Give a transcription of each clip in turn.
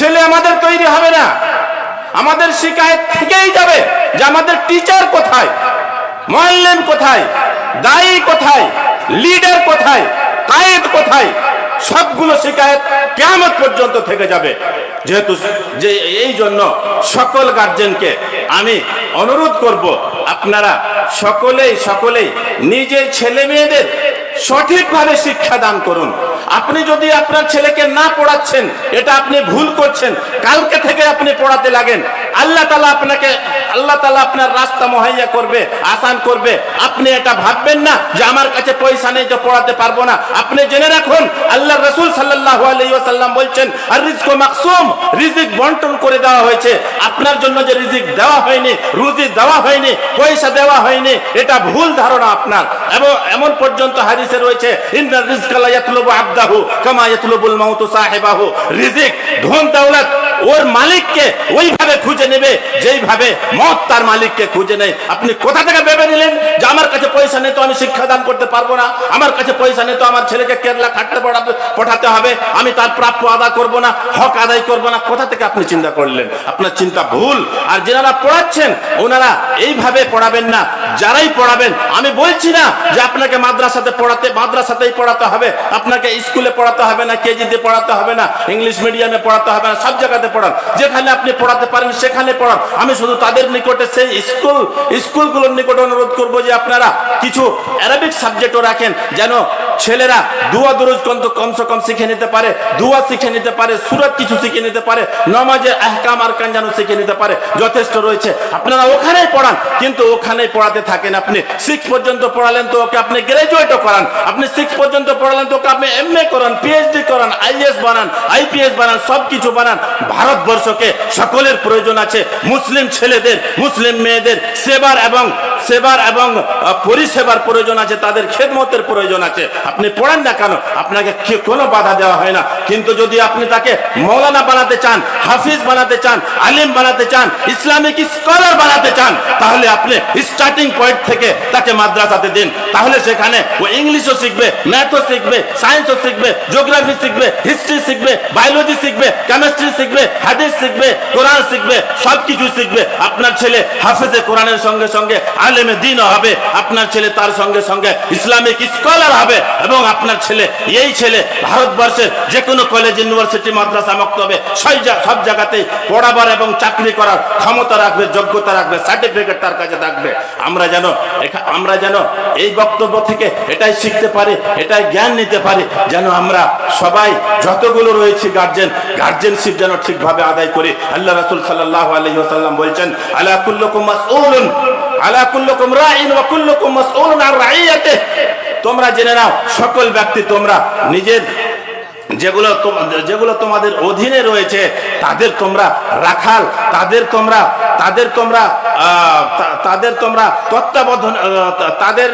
ছেলে আমাদের তৈরি হবে না। আমাদের শিকায়ত থেকেই যাবে যে আমাদের টিচার কোথায় মল্লেন কোথায়, দায়ী কোথায় লিডার কোথায়, কায়েদ কোথায়, সবগুলো শিকায়ত কেমন পর্যন্ত থেকে যাবে। যেহেতু যে এই জন্য সকল গার্জেনকে আমি অনুরোধ করব, আপনারা সকলেই সকলেই নিজের ছেলে মেয়েদের সঠিকভাবে শিক্ষা দান করুন। আপনি যদি আপনার ছেলেকে না পড়াচ্ছেন, এটা আপনি ভুল করছেন, কালকে থেকে আপনি পড়াতে লাগেন। আল্লাহ তালা আপনাকে আল্লাহ তালা আপনার রাস্তা মহাইয়া করবে, আসান করবে। আপনি এটা ভাববেন না যে আমার কাছে পয়সা নেই যে পড়াতে পারব না। আপনি জেনে রাখুন, আল্লাহ রসুল সাল্লাহ আলাইসাল্লাম বলছেন আর রিজক মাকসুম, রিজিক বন্টন করে দেওয়া হয়েছে। আপনার জন্য যে রিজিক দেওয়া হয়নি, রুজি দেওয়া হয়নি, পয়সা দেওয়া হয়নি, এটা ভুল ধারণা আপনার। এবং এমন পর্যন্ত হাদিসে রয়েছে ইন্নার রিজকালা ইয়াতলুবু আবদাহু কামা ইয়াতলুবুল মাউতু সাহিবাহু। রিজিক ধন দৌলত ওর মালিককে ওইভাবে খুঁজে নেবে, যেইভাবে মত তার মালিককে খুঁজে নেয়। আপনি কোথা থেকে ভেবে নিলেন যে আমার কাছে পয়সা নেই তো আমি শিক্ষা দান করতে পারব না? আমার কাছে পয়সা নেই তো আমার ছেলেকে কেরলা খাটতে পড়াতে পঠাতে হবে। আমি তার প্রাপ্য আদায় করব না, হক আদায় করব না। কোথা থেকে আপনি চিন্তা করলেন? আপনার চিন্তা ভুল। আর যারা পড়াচ্ছেন, ওনারা এইভাবে পড়াবেন না। যারাই পড়াবেন, আমি বলছি না যে আপনাকে মাদ্রাসাতে পড়াতে মাদ্রাসাতেই পড়াতে হবে। আপনাকে স্কুলে পড়াতে হবে না, কেজিতে পড়াতে হবে না, ইংলিশ মিডিয়ামে পড়াতে হবে না, সব জায়গাতে পড়ান। যেখানে আপনি পড়াতে পারেন, সেখানে পড়ান। আমি শুধু তাদের নিকটে সেই স্কুল, স্কুলগুলোর নিকটে অনুরোধ করব যে আপনারা কিছু অ্যারাবিক সাবজেক্টও রাখেন, যেন ছেলেরা দুয়া দুরুজ কন্ত কমসে কম শিখে নিতে পারে, দুয়া শিখে নিতে পারে, সুরত কিছু শিখে নিতে পারে নমাজের আহকাম আরকান যেন শিখে নিতে পারে, যথেষ্ট রয়েছে। আপনারা ওখানেই পড়ান, কিন্তু ওখানেই পড়াতে থাকেন আপনি। সিক্স পর্যন্ত পড়ালেন তো ওকে আপনি গ্রাজুয়েটও করান। আপনি সিক্স পর্যন্ত পড়ালেন তো ওকে আপনি এম এ করান পিএইচডি করান আইএস বানান আইপিএস বানান সব কিছু বানান ভারতবর্ষকে সকলের প্রয়োজন আছে, মুসলিম ছেলেদের, মুসলিম মেয়েদের সেবার এবং সেবার এবং পরিষেবার প্রয়োজন আছে, তাদের খেদমতের প্রয়োজন আছে। আপনি পড়েন না কেন? আপনাকে কোনো বাধা দেওয়া হয় না? কিন্তু যদি আপনি তাকে মৌলানা বানাতে চান, হাফিজ বানাতে চান, আলিম বানাতে চান, ইসলামিক স্কলার বানাতে চান, তাহলে আপনি স্টার্টিং পয়েন্ট থেকে তাকে মাদ্রাসাতে দিন। তাহলে সেখানে ও ইংলিশও শিখবে, ম্যাথও শিখবে সায়েন্সও শিখবে জিওগ্রাফি শিখবে হিস্ট্রি শিখবে বায়োলজি শিখবে কেমিস্ট্রি শিখবে হাদিস শিখবে কোরআন শিখবে সব কিছু শিখবে। আপনার ছেলে হাফেজে কোরআনের সঙ্গে সঙ্গে আলেমে দিনও হবে, আপনার ছেলে তার সঙ্গে সঙ্গে ইসলামিক স্কলার হবে এবং আপনার ছেলে, এই ছেলে ভারতবর্ষের যে কোনো কলেজ ইউনিভার্সিটি মাদ্রাসা, মক্তবে সব সব জায়গাতেই পড়াবার এবং চাকরি করার ক্ষমতা রাখবে, যোগ্যতা রাখবে সার্টিফিকেট তার কাছে থাকবে। আমরা যেন আমরা যেন এই বক্তব্য থেকে এটাই শিখতে পারি, এটাই জ্ঞান নিতে পারি, যেন আমরা সবাই যতগুলো রয়েছে গার্জেন গার্জেনশিপ যেন ঠিকভাবে আদায় করে। আল্লাহ রাসুল সাল্লাহ আলহিহাল্লাম বলছেন, আলা মাসউলুন, আলা রাইন ওয়া মাসউলুন আর রাইয়াতে তোমরা জেনে নাও, সকল ব্যক্তি তোমরা নিজের যেগুলো যেগুলো তোমাদের অধীনে রয়েছে, তাদের তোমরা রাখাল, তাদের তোমরা তাদের তোমরা তাদের তোমরা তত্ত্বাবধান তাদের,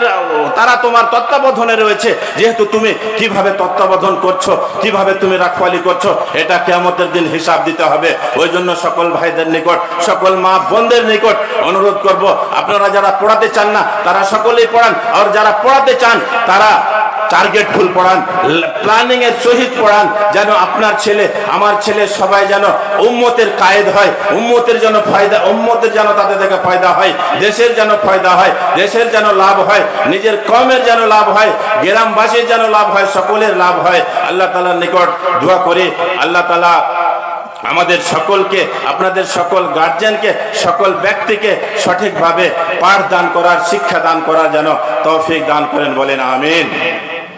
তারা তোমার তত্ত্বাবধানে রয়েছে। যেহেতু তুমি কীভাবে তত্ত্বাবধান করছ, কীভাবে তুমি রাখওয়ালি করছ, এটা কেমতের দিন হিসাব দিতে হবে। ওই জন্য সকল ভাইদের নিকট, সকল মা বোনদের নিকট অনুরোধ করব, আপনারা যারা পড়াতে চান না, তারা সকলেই পড়ান, আর যারা পড়াতে চান, তারা টার্গেট ফুল পড়ান প্ল্যানিং এর সহিত পড়ান, যেন আপনার ছেলে, আমার ছেলে সবাই যেন উম্মতের কায়েদ হয়, উম্মতের যেন ফায়দা, উম্মতের যেন তাদের থেকে ফায়দা হয়, দেশের যেন ফায়দা হয়, দেশের যেন লাভ হয়, নিজের কমের যেন লাভ হয়, গ্রামবাসীর যেন লাভ হয়, সকলের লাভ হয়। আল্লাহ তালার নিকট দোয়া করে, আল্লাহ তালা আমাদের সকলকে, আপনাদের সকল গার্জেনকে সকল ব্যক্তিকে সঠিকভাবে পাঠ দান করার, শিক্ষা দান করার যেন তৌফিক দান করেন বলেন, আমিন।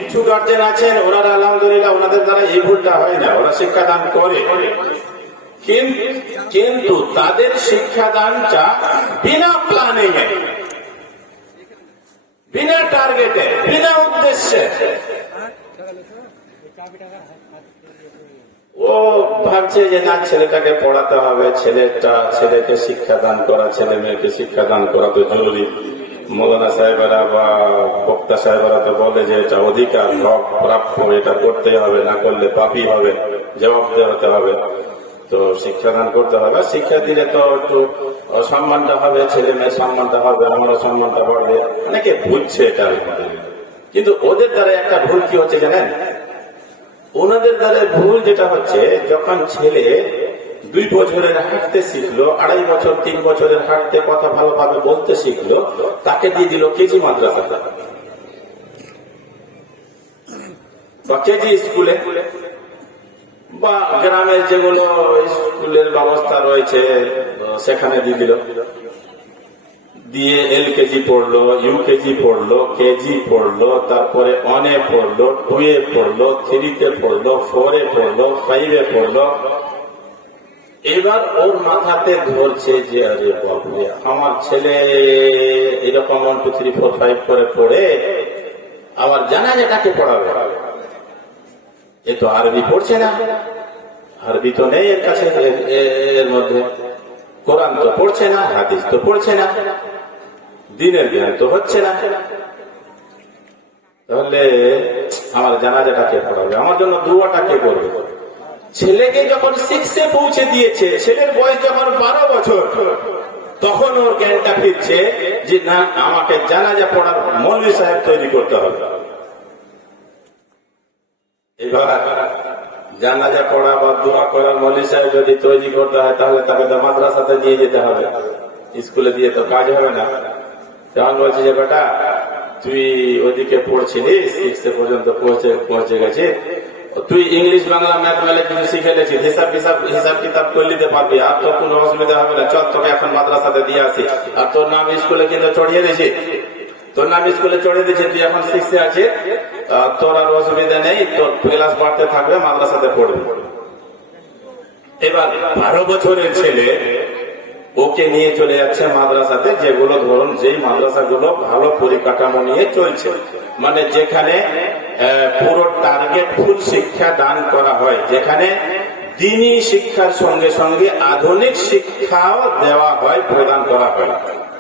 কিছু গার্জেন আছেন, ওনারা আলহামদুলিল্লাহ ওনাদের দ্বারা এই ভুলটা হয় না, ওরা শিক্ষাদান করে। কিন্তু তাদের শিক্ষাদানটা বিনা প্ল্যানিং বিনা টার্গেটে বিনা উদ্দেশ্যে। ও ভাবছে যে না, ছেলেটাকে পড়াতে হবে, ছেলেটা ছেলেকে শিক্ষাদান করা, ছেলে মেয়েকে শিক্ষাদান করা, তো জরুরি। মৌলানা সাহেবেরা বা বক্তা সাহেবেরা তো বলে যে এটা অধিকার হক প্রাপ্য, এটা করতে হবে, না করলে পাপি হবে, জবাব দেওয়াতে হবে। তো শিক্ষাদান করতে হবে। শিক্ষা দিলে তো একটু অসম্মানটা হবে, ছেলে মেয়ের সম্মানটা হবে আমরা সম্মানটা বাড়বে। অনেকে ভুলছে এটা কিন্তু ওদের দ্বারা একটা ভুল কি হচ্ছে জানেন? ওনাদের দ্বারা ভুল যেটা হচ্ছে, যখন ছেলে দুই বছরের হাঁটতে শিখলো, আড়াই বছর, তিন বছরের হাঁটতে কথা ভালোভাবে বলতে শিখলো, তাকে দিয়ে দিল কেজি মাদ্রাসা। বা কেজি স্কুলে। বা গ্রামের যেগুলো স্কুলের ব্যবস্থা রয়েছে, সেখানে দিয়ে দিল। দিয়ে এল কেজি পড়ল ইউ কেজি পড়ল কেজি পড়ল, তারপরে অনে পড়ল টু এ পড়ল থ্রিতে পড়ল ফোর এ পড়ল ফাইভে পড়ল। এবার ওর মাথাতে ধরছে যে, আরে বাবু আমার ছেলে এরকম one two three four five করে পড়ে আবার জানা যেটাকে পড়াবে। এ তো আরবি পড়ছে না। আরবি তো নেই এর কাছে, এর মধ্যে। কোরআন তো পড়ছে না, হাদিস তো পড়ছে না, দিনের জ্ঞান তো হচ্ছে না। তাহলে আমার জানাজাটাকে পড়াবে। আমার জন্য দুয়াটা কে করবে। ছেলেকে যখন সিক্সে পৌঁছে দিয়েছে, ছেলের বয়স যখন বারো বছর, তখন ওর জ্ঞানটা ফিরছে যে না, আমাকে জানাজা পড়ার মৌলভী সাহেব তৈরি করতে হবে। এবার জানাজা পড়া বা দোয়া করার মৌলী সাহেব যদি তৈরি করতে হয়, তাহলে তাকে তো মাদ্রাসাতে দিয়ে যেতে হবে। স্কুলে দিয়ে তো কাজ হবে না। তখন বলছে যে, বেটা, তুই ওদিকে পড়ছিলিস সিক্স পর্যন্ত পৌঁছে পৌঁছে গেছে তুই ইংলিশ, বাংলা ম্যাথমেটিক্স শিখে লেছিস হিসাব হিসাব হিসাব কিতাব করে নিতে পারবি। আর তোর কোনো অসুবিধা হবে না। চল, তোকে এখন মাদ্রাসাতে দিয়ে আসি। আর তোর নাম স্কুলে কিন্তু চড়িয়ে দিয়েছি। তোর নাম স্কুলে চড়িয়ে দিয়েছি। তুই এখন সিক্সে আছে তোর আর অসুবিধা নেই। তোর ক্লাস বাড়তে থাকবে, মাদ্রাসাতে পড়বে। এবার বারো বছরের ছেলে ওকে নিয়ে চলে যাচ্ছে মাদ্রাসাতে। যেগুলো ধরুন, যেই মাদ্রাসাগুলো ভালো পরিকাঠামো নিয়ে চলছে। মানে যেখানে পুরো টার্গেট ফুল শিক্ষা দান করা হয়। যেখানে দিনী শিক্ষার সঙ্গে সঙ্গে আধুনিক শিক্ষাও দেওয়া হয়, প্রদান করা হয়।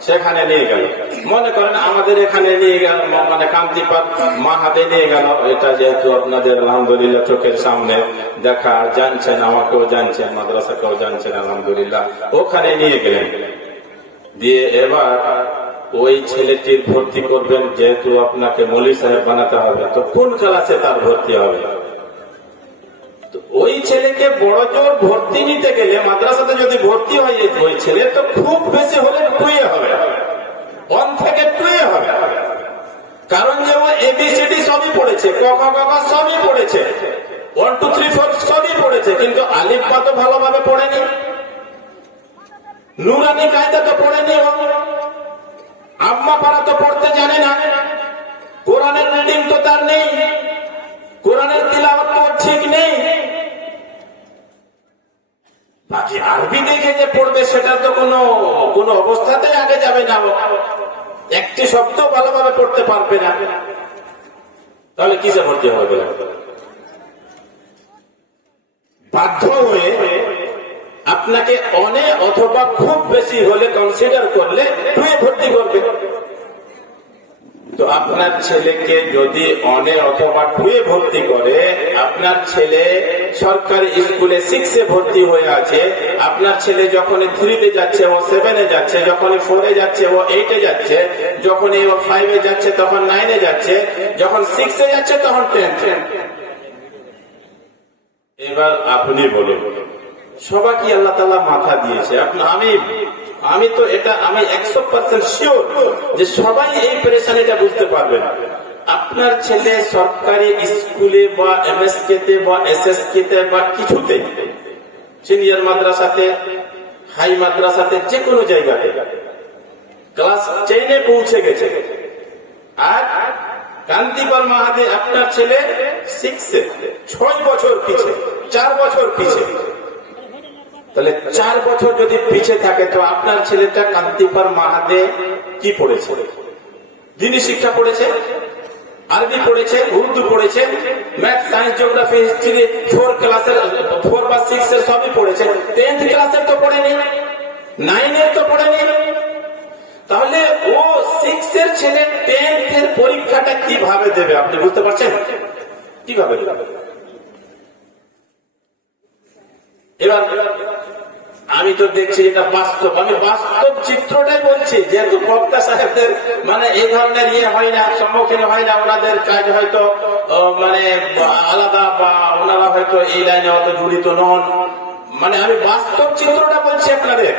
সেখানে নিয়ে গেল। মনে করেন আমাদের এখানে নিয়ে গেল মানে কান্তিপাত মাহাতে নিয়ে গেল। এটা যেহেতু আপনাদের আলহামদুলিল্লাহ চোখের সামনে দেখা, জানছেন, আমাকেও জানছেন, মাদ্রাসাকেও জানছেন, আলহামদুলিল্লাহ। ওখানে নিয়ে গেলেন। দিয়ে এবার ওই ছেলেটির ভর্তি করবেন যেহেতু আপনাকে মলি সাহেব বানাতে হবে। তো কোন ক্লাসে তার ভর্তি হবে? ওই ছেলেকে বড় জোর ভর্তি নিতে গেলে মাদ্রাসাতে যদি ভর্তি হয় ওই ছেলে তো খুব বেশি হলে টুয়ে হবে। ওয়ান থেকে টুয়ে হবে। কারণ যে ও এবিসিডি সবই পড়েছে, ক, খ, গ ঘ সবই পড়েছে ওয়ান টু থ্রি ফোর সবই পড়েছে, কিন্তু আলিফ বা তো ভালোভাবে পড়েনি। নুরানি কায়দা তো পড়েনি ও। রিডিং তো তার নেই। কোরআনের তিলাওয়াত তো ঠিক নেই। বাকি আরবি দেখে যে পড়বে সেটা তো কোনো কোনো অবস্থাতেই আগে যাবে না একটি শব্দ ভালোভাবে পড়তে পারবে না। তাহলে কিসে ভর্তি হবে বাধ্য হয়ে আপনাকে অনেক অথবা খুব বেশি হলে কনসিডার করলে ভর্তি করবে। তো আপনার ছেলেকে যদি অনে অথবা টুয়ে ভর্তি করে, আপনার ছেলে সরকারি স্কুলে সিক্সে ভর্তি হয়ে আছে, আপনার ছেলে যখন থ্রিতে যাচ্ছে, ও সেভেনে যাচ্ছে, যখন ফোরে যাচ্ছে, ও এইটে যাচ্ছে, যখন ও ফাইভে যাচ্ছে, তখন নাইনে যাচ্ছে, যখন সিক্সে যাচ্ছে, তখন টেন্থ এবার আপনি বলুন, সবাই কি আল্লাহ তালা মাথা দিয়েছে? আপনি, আমি আমি তো এটা, আমি একশো পার্সেন্ট শিওর যে সবাই এই পেরেশানিটা বুঝতে পারবে না। আপনার ছেলে সরকারি স্কুলে বা এমএসকে তে বা এসএসকে তে বা কিছুতে, সিনিয়র মাদ্রাসাতে, হাই মাদ্রাসাতে যে কোনো জায়গাতে, ক্লাস টেনে পৌঁছে গেছে। আর কান্তিপাল মাহাদে আপনার ছেলে সিক্সে ছয় বছর পিছে, চার বছর পিছে। তাহলে চার বছর যদি পিছে থাকে, তো আপনার ছেলেটা কান্তিপার মাহাদে কি পড়েছে? দিনী শিক্ষা পড়েছে, আরবি পড়েছে, উর্দু পড়েছে math science geography history four ক্লাসের ফোর বা সিক্স এর সবই পড়েছে। টেন্থ ক্লাসের তো পড়েনি নাইনের তো পড়েনি। তাহলে ও সিক্স এর ছেলে টেন্থ এর পরীক্ষাটা কীভাবে দেবে? আপনি বুঝতে পারছেন? কীভাবে দেবে? এবার আমি তো দেখছি এটা বাস্তব। আমি বাস্তব চিত্রটাই বলছি, যেহেতু বক্তা সাহেবদের মানে এই ধরনের ইয়ে হয় না, সম্মুখীন হয় না, ওনাদের কাজ হয়তো মানে আলাদা বা ওনারা হয়তো এই লাইনে অত জড়িত নন। মানে আমি বাস্তব চিত্রটা বলছি আপনাদের।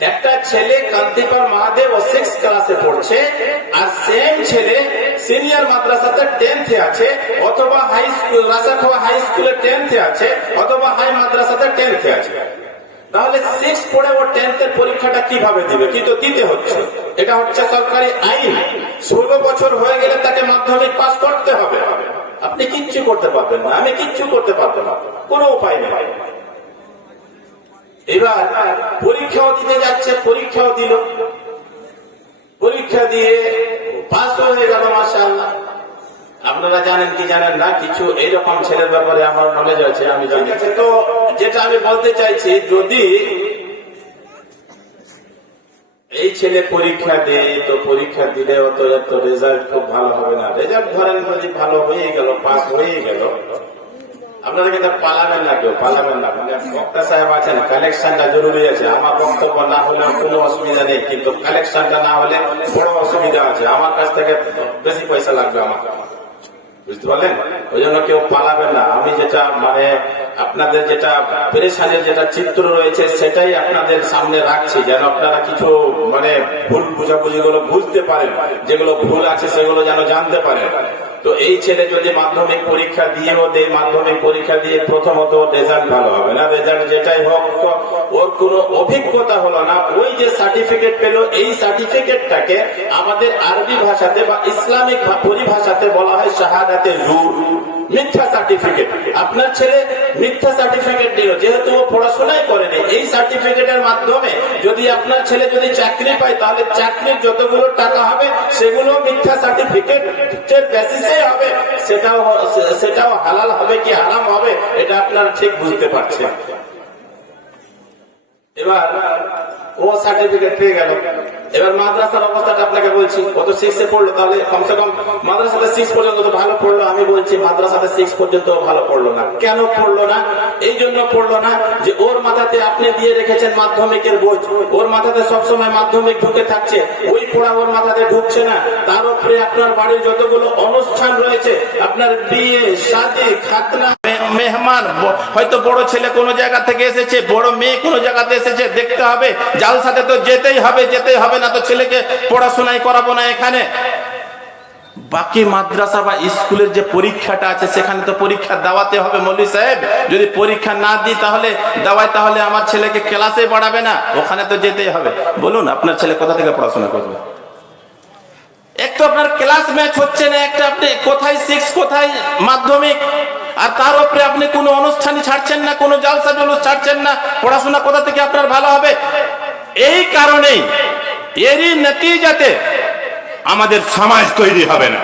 একটা ছেলে কান্তিপার মহাদেব ও সিক্স ক্লাসে পড়ছে, আর সেম ছেলে সিনিয়র মাদ্রাসাতে টেন্থে আছে, অথবা হাই স্কুল রাসাখোয়া হাই স্কুলে টেন্থে আছে, অথবা হাই মাদ্রাসাতে টেন্থে আছে। তাহলে সিক্স পড়ে ও টেন্থের পরীক্ষাটা কীভাবে দিবে? কিন্তু দিতে হচ্ছে? এটা হচ্ছে সরকারি আইন। ষোলো বছর হয়ে গেলে তাকে মাধ্যমিক পাস করতে হবে। আপনি কিচ্ছু করতে পারবেন না। আমি কিচ্ছু করতে পারব না। কোনো উপায় নেই। এবার পরীক্ষাও দিতে যাচ্ছে, পরীক্ষাও দিল। পরীক্ষা দিয়ে পাস হয়ে গেল মাসাল্লাহ আপনারা জানেন কি জানেন না, কিছু এইরকম ছেলের ব্যাপারে আমার নলেজ আছে, আমি জানি। তো যেটা আমি বলতে চাইছি, যদি এই ছেলে পরীক্ষা দেয়, তো পরীক্ষা দিলে অত এত রেজাল্ট খুব ভালো হবে না। রেজাল্ট ধরেন যদি ভালো হয়ে গেল পাস হয়ে গেল আপনারা কিন্তু পালাবেন না কেউ, পালাবেন না। মানে বক্তা সাহেব আছেন কালেকশনটা জরুরি আছে। আমার বক্তব্য না হলে কোনো অসুবিধা নেই, কিন্তু কালেকশনটা না হলে বড় অসুবিধা আছে। আমার কাছ থেকে বেশি পয়সা লাগবে আমার বুঝতে পারলেন? ওই জন্য কেউ পালাবেন না। আমি যেটা মানে আপনাদের যেটা পেরেশানের যেটা চিত্র রয়েছে, সেটাই আপনাদের সামনে রাখছি, যেন আপনারা কিছু মানে ভুল বুঝাবুঝি গুলো বুঝতে পারেন। যেগুলো ভুল আছে, সেগুলো যেন জানতে পারেন। তো এই ছেলে যদি মাধ্যমিক পরীক্ষা দিয়েও দেয়, মাধ্যমিক পরীক্ষা দিয়ে প্রথমত রেজাল্ট ভালো হবে না। রেজাল্ট যেটাই হোক ওর কোনো অভিজ্ঞতা হলো না। ওই যে সার্টিফিকেট পেল, এই সার্টিফিকেটটাকে আমাদের আরবি ভাষাতে বা ইসলামিক পরিভাষাতে বলা হয় শাহাদাতে জুর। মিথ্যা সার্টিফিকেট আপনার ছেলে মিথ্যা সার্টিফিকেট নিল, যেহেতু ও পড়াশোনাই করেনি, এই সার্টিফিকেটের মাধ্যমে যদি আপনার ছেলে যদি চাকরি পায়, তাহলে চাকরির যতগুলো টাকা হবে, সেগুলো মিথ্যা সার্টিফিকেটের বেসিসে হবে। সেটাও সেটাও হালাল হবে কি হারাম হবে, এটা আপনারা ঠিক বুঝতে পারছেন। এবার ও সার্টিফিকেট পেয়ে গেল। এবার মাদ্রাসার অবস্থাটা আপনাকে বলছি কত সিক্সে পড়ল, তাহলে কমসে কম মাদ্রাসাতে সিক্স পর্যন্ত তো ভালো পড়ল, আমি বলছি মাদ্রাসাতে সিক্স পর্যন্ত ভালো পড়ল না। কেন পড়ল না? এই জন্য পড়ল না যে ওর মাথাতে আপনি দিয়ে রেখেছেন মাধ্যমিকের বোঝ। ওর মাথাতে সবসময় মাধ্যমিক ঢুকে থাকছে। ওই পড়া ওর মাথাতে ঢুকছে না। তার উপরে আপনার বাড়ির যতগুলো অনুষ্ঠান রয়েছে, আপনার বিয়ে, শাদী, খাতনা মেহমান হয়তো বড় ছেলে কোনো জায়গা থেকে এসেছে, বড় মেয়ে কোনো জায়গাতে এসেছে, দেখতে হবে। জালসাতে তো যেতেই হবে যেতেই হবে না তো ছেলেকে পড়াশোনাই করাবো না এখানে। বাকি মাদ্রাসা বা স্কুলের যে পরীক্ষাটা আছে, সেখানে তো পরীক্ষা দেওয়াতে হবে মৌলী সাহেব। যদি পরীক্ষা না দিই তাহলে দেওয়ায় তাহলে আমার ছেলেকে ক্লাসে পড়াবে না। ওখানে তো যেতেই হবে। বলুন, আপনার ছেলে কোথা থেকে পড়াশোনা করবে? একটু আপনার ক্লাস ম্যাচ হচ্ছে না, একটা আপনি কোথায় সিক্স কোথায় মাধ্যমিক? আর তার উপরে আপনি কোনো অনুষ্ঠানই ছাড়ছেন না, কোনো জালসা জলুস ছাড়ছেন না, পড়াশোনা কোথা থেকে আপনার ভালো হবে? এই কারণেই এরই নতিজাতে আমাদের সমাজ তৈরি হবে না।